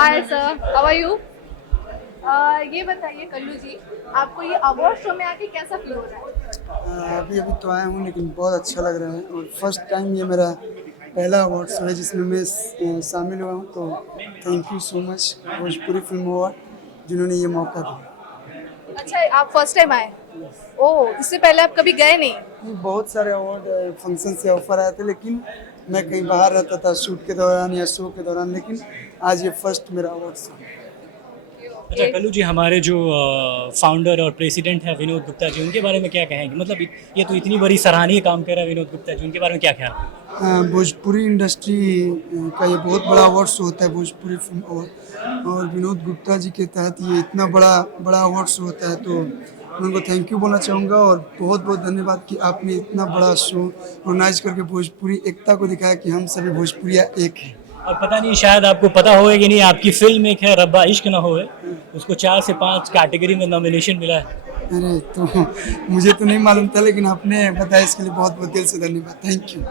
Hi sir, how are you? ये बताइए कल्लू जी, आपको ये अवार्ड शो में आके कैसा फील हो रहा है? अभी अभी तो आया हूँ लेकिन बहुत अच्छा लग रहा है और फर्स्ट टाइम ये मेरा पहला अवार्ड शो है जिसमें मैं शामिल हुआ हूँ, तो thank you so much Bhojpuri film award जिन्होंने ये मौका दिया। अच्छा, आप फर्स्ट टाइम आए? ओह, इससे पहले आप कभी गए नहीं? ये बहुत सारे अवार्ड फंक्शन से ऑफर आए थे लेकिन मैं कहीं बाहर रहता था शूट के दौरान या शो के दौरान, लेकिन आज ये फर्स्ट मेरा अवार्ड शो है। अच्छा कल्लू जी, हमारे जो फाउंडर और प्रेसिडेंट है विनोद गुप्ता जी, उनके बारे में क्या कहेंगे? मतलब ये तो इतनी बड़ी सराहनीय काम कर रहा है विनोद गुप्ता जी, उनके बारे में क्या ख्याल है? भोजपुरी इंडस्ट्री का ये बहुत बड़ा अवार्ड शो होता है, भोजपुरी फिल्म अवार्ड, और विनोद गुप्ता जी के तहत ये इतना बड़ा बड़ा अवार्ड शो होता है, तो मैं उनको थैंक यू बोलना चाहूँगा और बहुत बहुत धन्यवाद कि आपने इतना बड़ा शो ऑर्गेनाइज करके भोजपुरी एकता को दिखाया कि हम सभी भोजपुरिया एक हैं। और पता नहीं, शायद आपको पता होगा कि नहीं, आपकी फिल्म एक है रब्बा इश्क ना होए, उसको 4 से 5 कैटेगरी में नॉमिनेशन मिला है। अरे तो मुझे तो नहीं मालूम था, लेकिन आपने बताया इसके लिए बहुत बहुत दिल से धन्यवाद, थैंक यू।